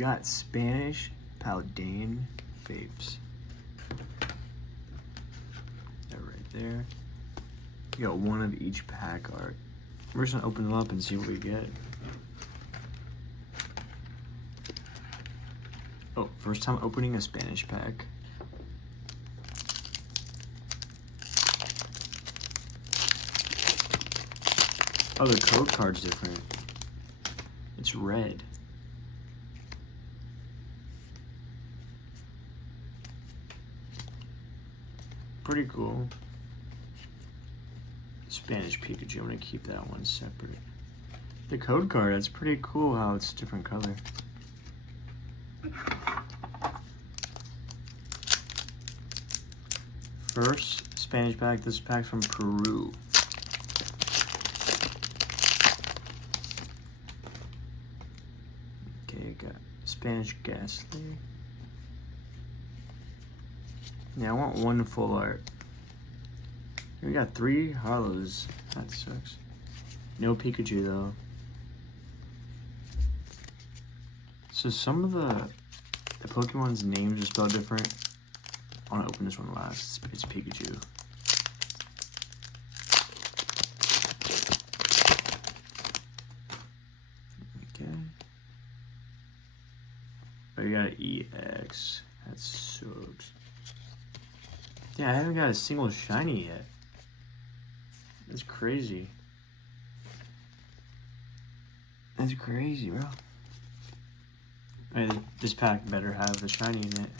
got Spanish Paldean Faves. That right there. You got one of each pack art. We're just gonna open them up and see what we get. Oh, first time opening a Spanish pack. Oh, the code card's different. It's red. Pretty cool. Spanish Pikachu, I'm gonna keep that one separate. The code card, that's pretty cool how it's different color. First Spanish pack, this pack's from Peru. Okay, got Spanish Ghastly. Yeah, I want one full art. We got 3 Harlows. That sucks. No Pikachu though. So some of the Pokemon's names are spelled different. I want to open this one last. It's Pikachu. Okay. Oh, you got an EX. That sucks. Yeah, I haven't got a single shiny yet. That's crazy. That's crazy, bro. I mean, this pack better have a shiny in it.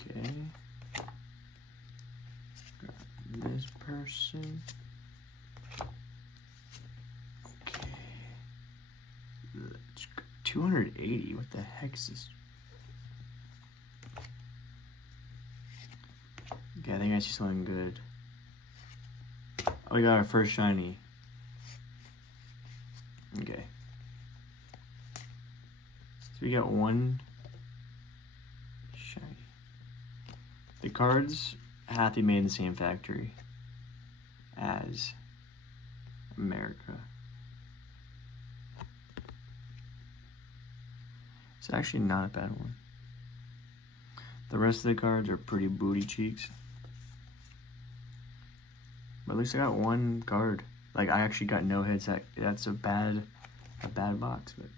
Okay. Got this person. Okay. Let's go. 280. What the heck is this? Okay, I think I see something good. Oh, we got our first shiny. Okay. So we got one shiny. The cards have to be made in the same factory as America. It's actually not a bad one. The rest of the cards are pretty booty cheeks. But at least I got one card. Like, I actually got no hits. That's a bad box, but